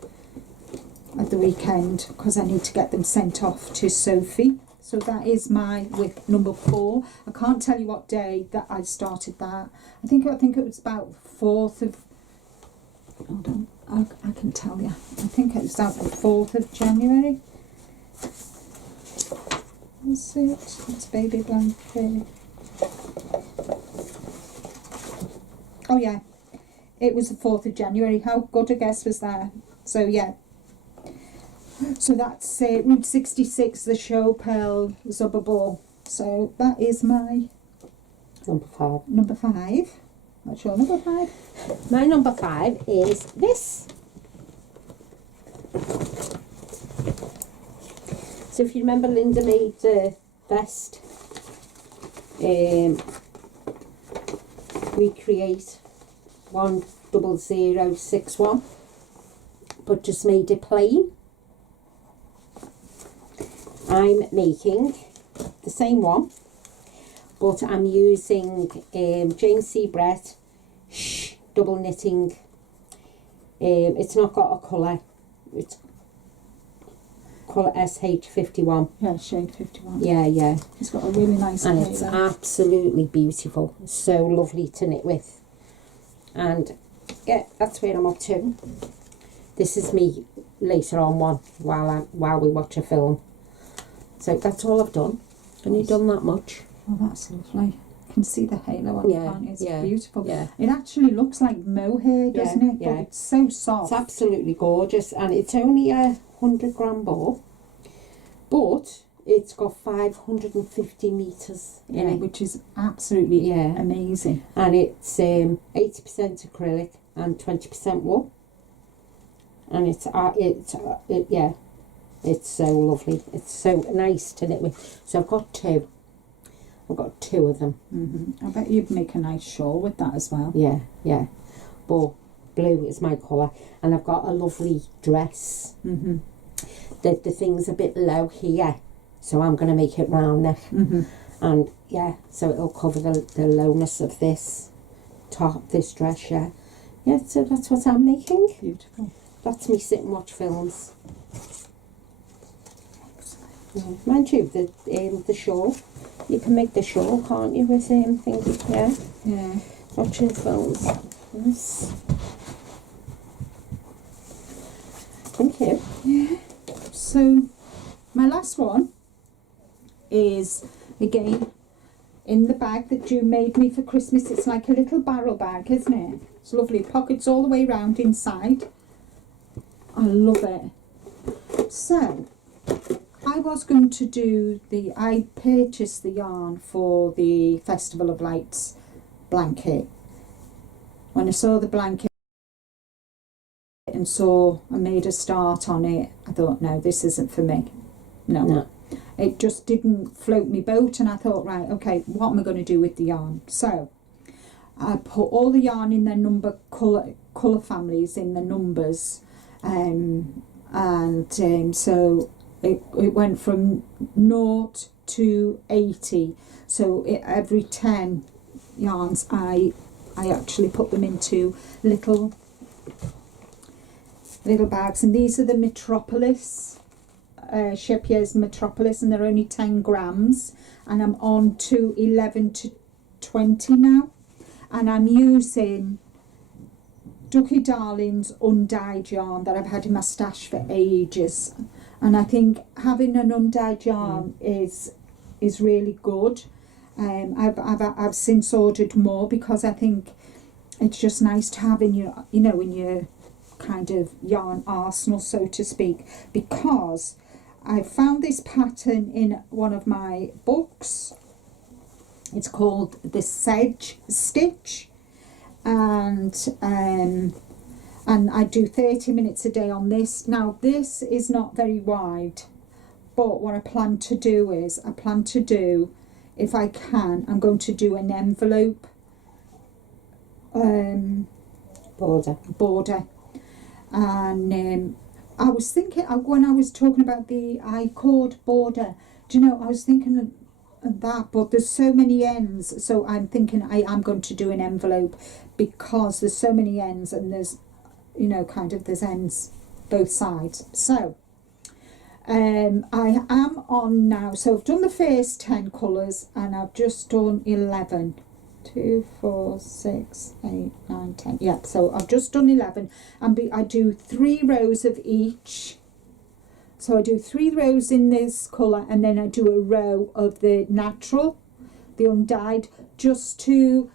at the weekend, because I need to get them sent off to Sophie. So that is my WIP number 4. I can't tell you what day that I started that. I think it was about 4th of, hold on, I can tell you. I think it was about the 4th of January. That's it. It's baby blanket. Oh yeah, it was the 4th of January. How good a guess was that? So yeah. So that's Route 66, the Show Pearl Zubber Ball. So that is my Number 5. number 5. What's your number 5? My number 5 is this. So if you remember, Linda made the vest. Recreate 10061, but just made it plain. I'm making the same one, but I'm using James C. Brett double knitting. It's not got a colour. It's colour SH51. Yeah, shade 51. Yeah. It's got a really nice And colour it's there. absolutely beautiful. So lovely to knit with. And yeah, that's where I'm up to. This is me later on one while we watch a film. So that's all I've done. Only done that much. Oh, that's lovely. You can see the halo on it, can't you? It's beautiful. Yeah. It actually looks like mohair, doesn't it? Yeah. But it's so soft. It's absolutely gorgeous, and it's only a 100-gram ball, but it's got 550 meters in it, which is absolutely amazing. And it's 80% acrylic and 20% wool, and it's so lovely. It's so nice to knit with. So I've got two of them. I bet you'd make a nice shawl with that as well. Yeah. But blue is my colour, and I've got a lovely dress. The thing's a bit low here, so I'm going to make it round neck. And yeah, so it'll cover the lowness of this dress. Yeah, so that's what I'm making. Beautiful. That's me sit and watch films. Mind you, the shawl, you can make the shawl, can't you, with things? Yeah. Watching films. Yes. Thank you. Yeah. So my last one is again in the bag that you made me for Christmas. It's like a little barrel bag, isn't it? It's lovely. Pockets all the way round inside. I love it. So I was going to do I purchased the yarn for the Festival of Lights blanket. When I saw the blanket and I made a start on it, I thought, no, this isn't for me. No. It just didn't float me boat, and I thought, right, okay, what am I going to do with the yarn? So I put all the yarn in their colour families, in the numbers, so it went from 0 to 80. So every 10 yarns I actually put them into little bags, and these are the Metropolis, Shepier's Metropolis, and they're only 10 grams, and I'm on to 11 to 20 now, and I'm using Ducky Darling's undyed yarn that I've had in my stash for ages, and I think having an undyed yarn is really good. I've since ordered more because I think it's just nice to have in your in your kind of yarn arsenal, so to speak, because I found this pattern in one of my books. It's called the Sedge Stitch, and I do 30 minutes a day on this. Now this is not very wide, but what I plan to do is if I can, I'm going to do an envelope border. And I was thinking, when I was talking about the I-cord border, do you know, I was thinking of that, but there's so many ends, so I'm thinking I'm going to do an envelope because there's so many ends, and there's, there's ends both sides. So I am on now, so I've done the first 10 colours, and I've just done 11. 2, 4, 6, 8, 9, 10. Yeah, so I've just done 11, and I do 3 rows of each So I do 3 rows in this colour, and then I do a row of the natural, the undyed, just to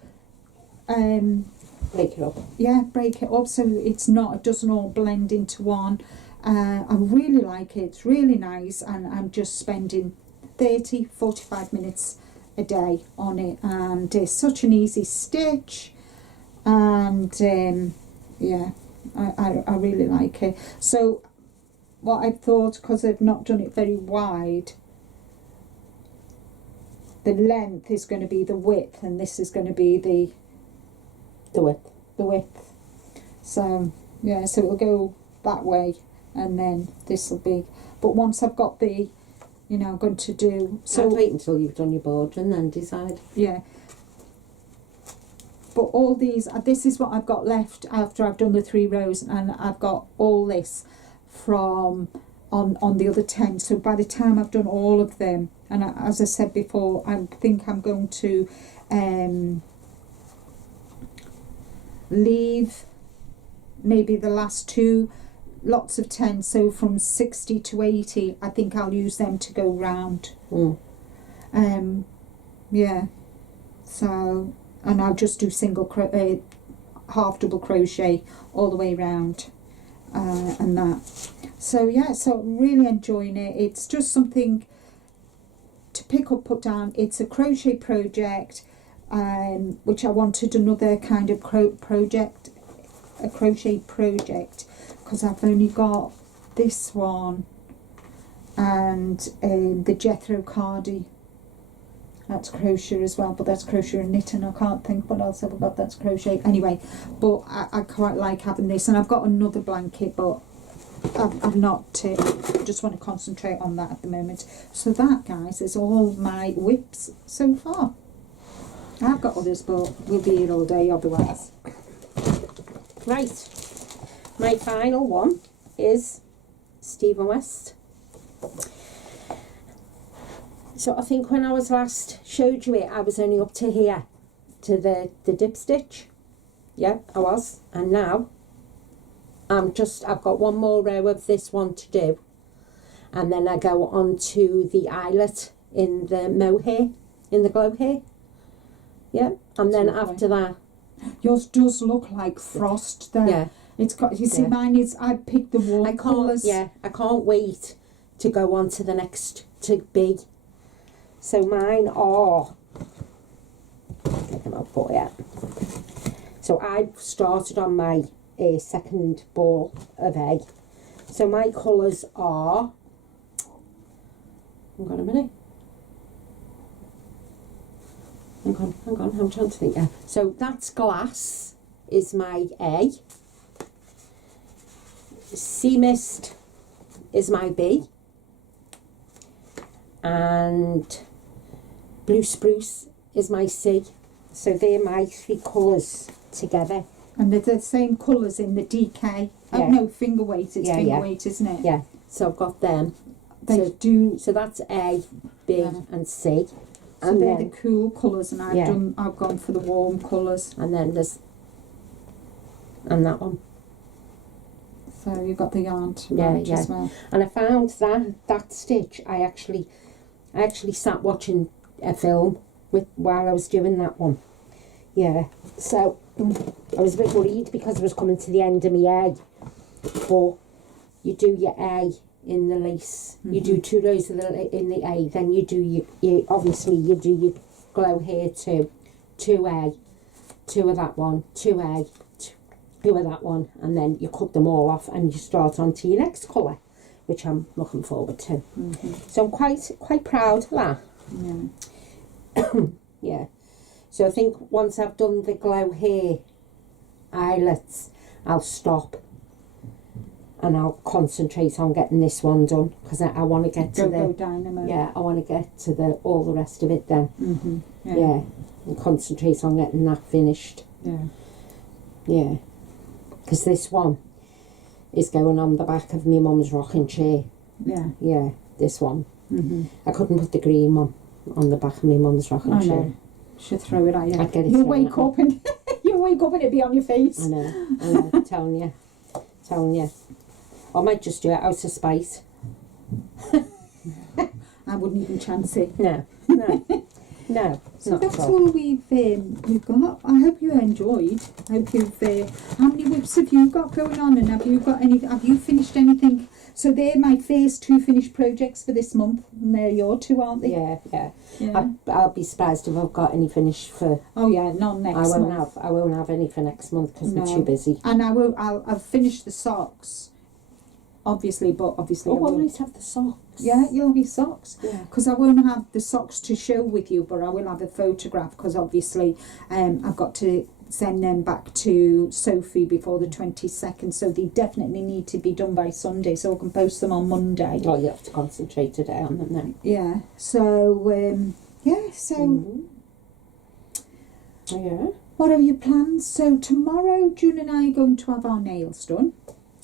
break it up. Yeah, break it up so it doesn't all blend into one. I really like it. It's really nice, and I'm just spending 30-45 minutes a day on it, and it's such an easy stitch, and yeah, I really like it. So what I've thought, because I've not done it very wide, the length is going to be the width, and this is going to be the width. So yeah, so it'll go that way, and then this will be, but once I've got the, you know, I'm going to do, so I'd wait until you've done your border and then decide. Yeah, but all these, this is what I've got left after I've done the 3 rows, and I've got all this from on the other 10. So by the time I've done all of them, and as I said before, I think I'm going to leave maybe the last 2 lots of 10, so from 60 to 80, I think I'll use them to go round. Yeah, so, and I'll just do half double crochet all the way round, and that. So yeah, so I'm really enjoying it. It's just something to pick up, put down. It's a crochet project, which I wanted another kind of crochet project, because I've only got this one and the Jethro Cardi. That's crochet as well, but that's crochet and knitting. I can't think what else I've got that's crochet. Anyway, but I quite like having this, and I've got another blanket, but I'm not, I just want to concentrate on that at the moment. So that, guys, is all my WIPS so far. I've got others, but we'll be here all day otherwise. Right, my final one is Stephen West. So I think when I was last showed you it, I was only up to here, to the dip stitch. Yeah, I was. And now I've got 1 more row of this one to do, and then I go on to the eyelet in the mohair, in the Glowhair. Yeah, and then after that, yours does look like frost there. Yeah, it's got. You see, mine is. I picked the warm colours. Yeah, I can't wait to go on to the next to big. So mine are. Get them out for you. So I've started on my second ball of egg. So my colours are. Hang on a minute. Hang on, I'm trying to think. So that's glass, is my A. Sea mist is my B. And blue spruce is my C. So they're my 3 colours together. And they're the same colours in the DK. Yeah. Oh no, finger weight. It's finger weight, isn't it? Yeah. So I've got them. They do. So that's A, B, and C. So and they're the cool colours, and I've gone for the warm colours. And then there's that one. So you've got the yarn to match as well. And I found that stitch. I actually sat watching a film while I was doing that one. Yeah. So I was a bit worried because I was coming to the end of my A. But you do your A in the lace. You do 2 rows in the A, then you do you obviously you do your Glowhair 2 A, 2 of that one, 2 A, 2 of that one, and then you cut them all off and you start on to your next colour, which I'm looking forward to. So I'm quite proud of that. Yeah. So I think once I've done the Glowhair eyelets, I'll stop. And I'll concentrate on getting this one done, because I want to get to Go Dynamo. Yeah, I want to get to all the rest of it then. Yeah, and concentrate on getting that finished. Yeah, because this one is going on the back of my mum's rocking chair. Yeah, this one. I couldn't put the green one on the back of my mum's rocking chair. Should throw it at you. I'd get it. You'll wake up and it'll be on your face. I know. Telling you. I might just do it out of spite. I wouldn't even chance it. No. So not that's at all. all we've got. I hope you enjoyed. I hope you've. How many WIPs have you got going on? And have you got any? Have you finished anything? So they're my first 2 finished projects for this month, and they're your 2, aren't they? Yeah. Yeah. I'll be surprised if I've got any finished for. Oh yeah, not next month. I won't have any for next month because we're too busy. And I'll finish the socks. Obviously, but Oh, I I'll won't. always have the socks. Yeah, you'll be socks. Yeah. Because I won't have the socks to show with you, but I will have a photograph because obviously I've got to send them back to Sophie before the 22nd, so they definitely need to be done by Sunday so I can post them on Monday. Oh, you have to concentrate today on them then. Yeah, so Yeah. what are your plans? So tomorrow June and I are going to have our nails done,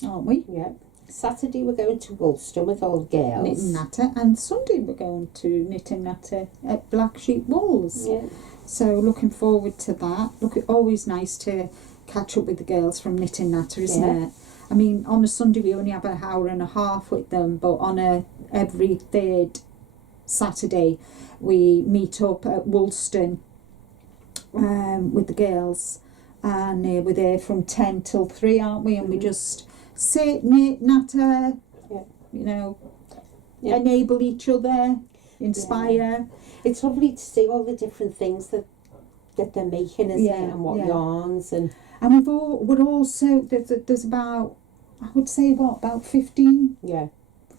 aren't we? Yeah. Saturday we're going to Woolston with all the girls. Knit and Natter, and Sunday we're going to Knit and Natter at Black Sheep Walls. Yeah. So looking forward to that. Always nice to catch up with the girls from Knit and Natter, isn't it? I mean, on a Sunday we only have an hour and a half with them, but on every third Saturday we meet up at Woolston with the girls, and we're there from 10 till 3, aren't we? And we just sit, knit, natter, enable each other, inspire. Yeah. It's lovely to see all the different things that they're making, isn't it? And what yarns and we're also there's about, I would say, about 15. Yeah.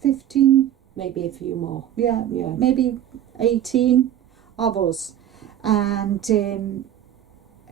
15. Maybe a few more. Yeah. Yeah. Maybe 18 of us, and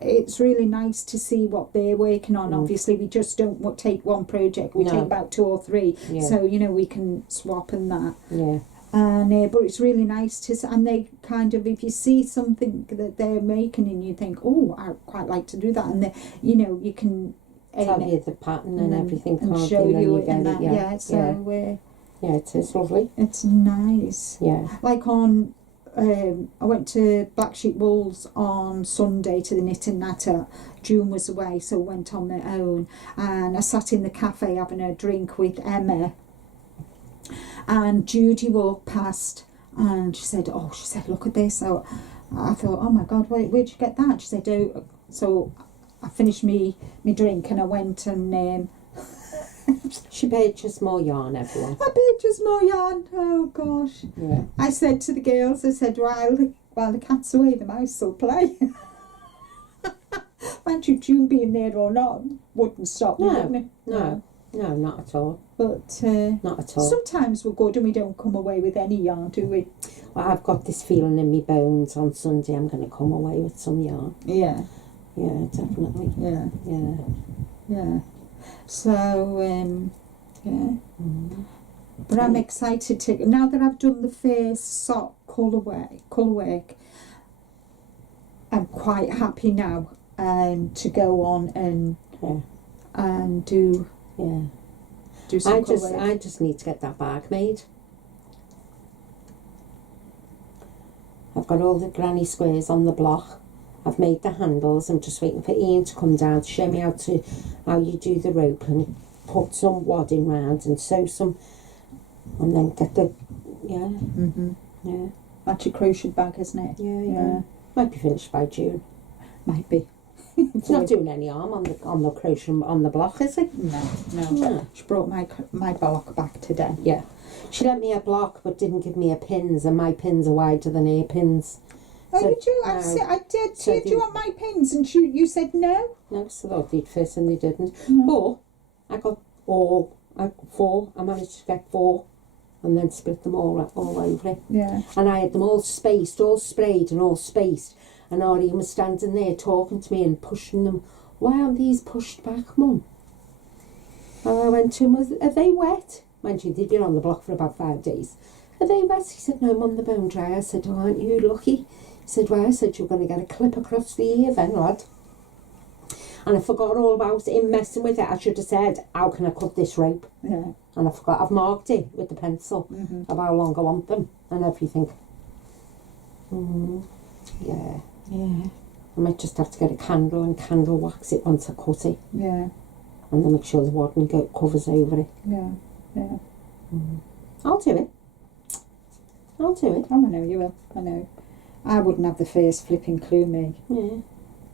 it's really nice to see what they're working on. Obviously, we just don't take one project. We take about 2 or 3. Yeah. So, we can swap and that. Yeah. And but it's really nice to, and they kind of, if you see something that they're making and you think, oh, I'd quite like to do that, and they, you can tell you the pattern and everything, and show you it and that. Yeah. So yeah, it is lovely. it's nice. Yeah. Like on. I went to Black Sheep Wools on Sunday to the Knit and Natter. June was away, so I went on my own, and I sat in the cafe having a drink with Emma, and Judy walked past and she said, look at this. So I thought, oh my God, where'd you get that? She said, oh. So I finished me drink and I went and she purchased more yarn, everyone. I purchased more yarn. Oh gosh. Yeah. I said to the girls, I said, while the cat's away, the mouse will play. Mind you, June being there or not wouldn't stop me, wouldn't it? No, not at all. But not at all. Sometimes we're good and we don't come away with any yarn, do we? Well, I've got this feeling in my bones on Sunday I'm going to come away with some yarn. Yeah. Yeah, definitely. Yeah. Yeah. Yeah. So, yeah. But I'm excited to, now that I've done the first sock colour work, I'm quite happy now to go on and do some colour work. I just need to get that bag made. I've got all the granny squares on the block. I've made the handles. I'm just waiting for Ian to come down to show me how you do the rope and put some wadding round and sew some, and then get the yeah. That's your crochet bag, isn't it? Yeah. Might be finished by June. Might be. It's not doing any harm on the crochet on the block, is it? No. She brought my block back today. Yeah. She lent me a block but didn't give me her pins, and my pins are wider than her pins. Oh, So, did you? I did. so Do you want my pins? And you said no. No, so I thought they'd fit and they didn't. Mm. But I got 4. I managed to get 4 and then split them all over it. Yeah. And I had them all spaced, all sprayed and all spaced. And Aran was standing there talking to me and pushing them. Why aren't these pushed back, Mum? And I went to him, are they wet? Mind you, they'd been on the block for about 5 days. Are they wet? He said, no, Mum, they're bone dry. I said, oh, aren't you lucky? He said, why? I said, you're going to get a clip across the ear then, lad. And I forgot all about him messing with it. I should have said, how can I cut this rope? Yeah. And I forgot, I've marked it with the pencil of how long I want them and everything. Yeah. Yeah. I might just have to get a candle and candle wax it once I cut it. Yeah. And then make sure the wadding covers over it. Yeah. Yeah. I'll do it. I'll do it. Oh, I know you will. I know. I wouldn't have the first flipping clue, me. Yeah.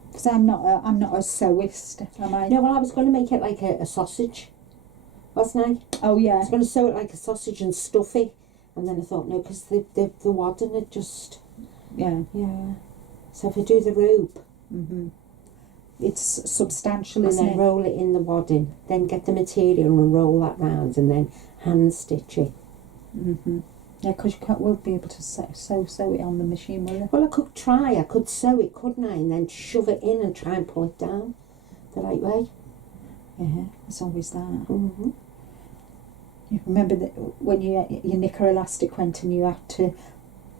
Because I'm not a sewist, am I? No, well, I was going to make it like a sausage, wasn't I? Oh, I yeah. was going to sew it like a sausage and stuff it. And then I thought, no, because the wadding had just... Yeah. Yeah. So if I do the rope... Mm-hmm. It's substantial, and isn't then it? roll it in the wadding, then get the material and roll that round, and then hand stitch it. Mm-hmm. Yeah, because you won't be able to sew it on the machine, will you? Well, I could try. I could sew it, couldn't I? And then shove it in and try and pull it down the right way. Yeah, it's always that. Mm-hmm. You remember that when your knicker elastic went and you had to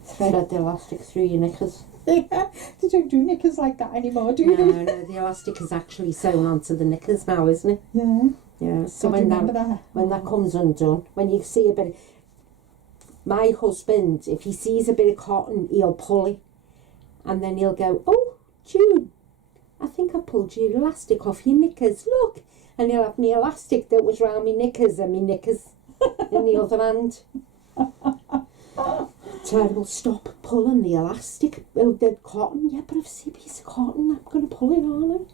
Thread the elastic through your knickers. Yeah, they don't do knickers like that anymore, do No, they? no, the elastic is actually sewn onto the knickers now, isn't it? Yeah. Yeah, so I when remember that. when that comes undone, when you see a bit of, my husband, if he sees a bit of cotton, he'll pull it, and then he'll go, oh, June, I think I pulled your elastic off your knickers, look, and he'll have me elastic that was round my knickers and my knickers in the other hand. So I will stop pulling the elastic, the cotton. Yeah, but if I see a piece of cotton, I'm going to pull it, aren't I?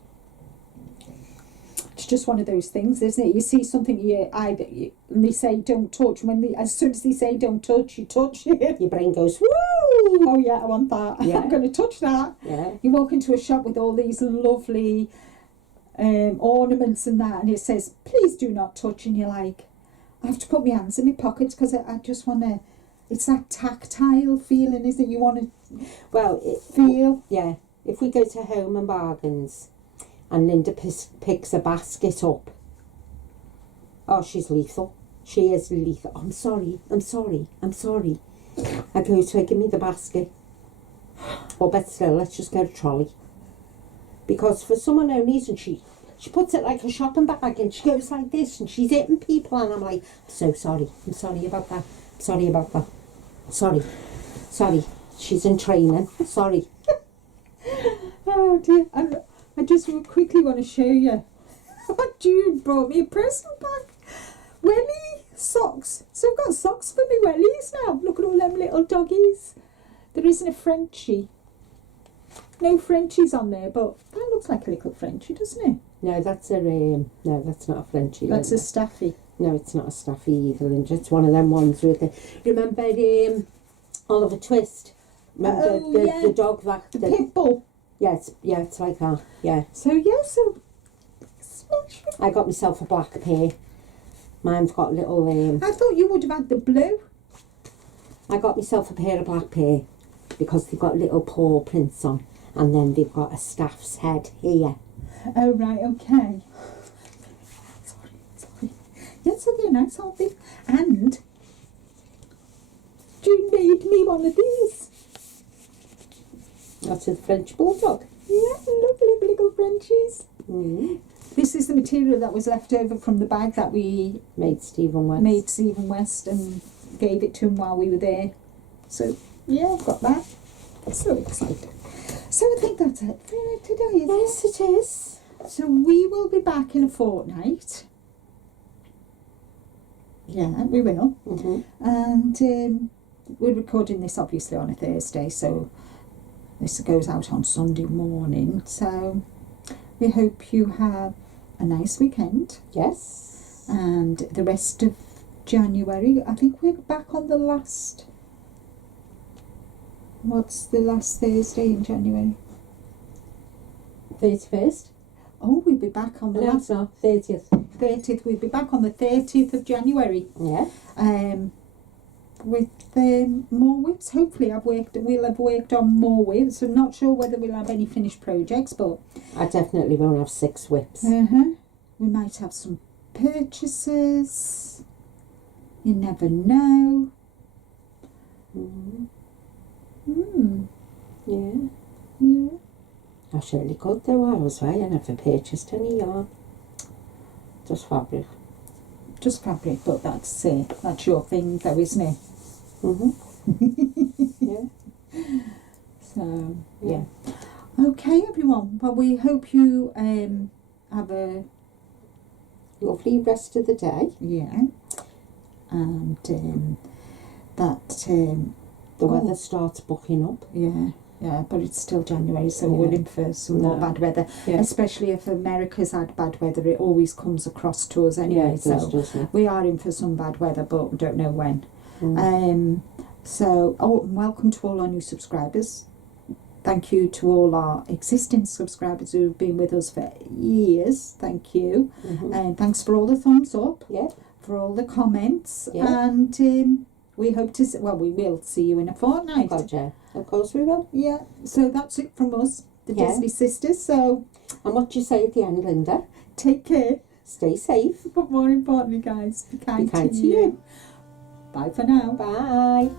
It's just one of those things, isn't it? You see something and they say don't touch. As soon as they say don't touch, you touch it. Your brain goes, woo! Oh yeah, I want that. Yeah. I'm going to touch that. Yeah. You walk into a shop with all these lovely ornaments and that, and it says, please do not touch, and you're like, I have to put my hands in my pockets because I just want to. It's that tactile feeling, isn't it? You want to feel. Yeah. If we go to Home and Bargains and Linda picks a basket up, oh, she's lethal. She is lethal. I'm sorry. I go to her, give me the basket. Or better still, let's just get a trolley. Because for some unknown reason, she puts it like a shopping bag and she goes like this and she's hitting people and I'm like, I'm sorry about that. Sorry. She's in training. Sorry. Oh dear. And I just quickly want to show you. June brought me a present back. Welly socks. So I've got socks for my wellies now. Look at all them little doggies. There isn't a Frenchie. No Frenchies on there, but that looks like a little Frenchie, doesn't it? No, that's not a Frenchie. That's Linda. a Staffy. No, it's not a Staffy either, Linda. It's one of them ones with the... Remember Oliver Twist? Remember the dog that... The pit bull. Yeah, it's like that. Yeah. So I got myself a black pair. Mine's got little... I thought you would have had the blue. I got myself a pair of black pair because they've got little paw prints on, and then they've got a staff's head here. Oh right, okay. Sorry. Yes, so they're nice, aren't they? And June made me one of these. That's a French bulldog. Yeah, lovely little Frenchies. Mm-hmm. This is the material that was left over from the bag that we made Stephen West and gave it to him while we were there. So yeah, I've got that. So excited. So I think that's it for today. Yes, it is. So we will be back in a fortnight. Yeah, we will. Mm-hmm. And we're recording this obviously on a Thursday, so this goes out on Sunday morning. So we hope you have a nice weekend. Yes. And the rest of January, I think we're back on the last... What's the last Thursday in January? 31st. Oh, we'll be back on the last... No, 30th. 30th. We'll be back on the 30th of January. Yeah. With more WIPS. Hopefully we'll have worked on more WIPS. I'm not sure whether we'll have any finished projects, but... I definitely won't have 6 WIPS. We might have some purchases. You never know. Yeah. I surely could though. I was right. I never purchased any yarn. Just fabric. But that's your thing though, isn't it? Yeah. So yeah. Okay, everyone. Well, we hope you have a lovely rest of the day. Yeah. And that The weather starts bucking up. Yeah, but it's still January, so Yeah. we're in for some more bad weather. Yeah. Especially if America's had bad weather, it always comes across to us anyway. Yeah, it does, doesn't it? We are in for some bad weather, but we don't know when. Mm. And welcome to all our new subscribers. Thank you to all our existing subscribers who have been with us for years. Thank you. And thanks for all the thumbs up. Yeah. For all the comments. Yeah. And we hope to, we will see you in a fortnight. Gotcha. Of course we will. Yeah, so that's it from us, the Yeah. Disley Sisters. So And what do you say at the end, Linda? take care, Stay safe. but more importantly, guys, be kind, Be kind to to you. Bye for now. Bye.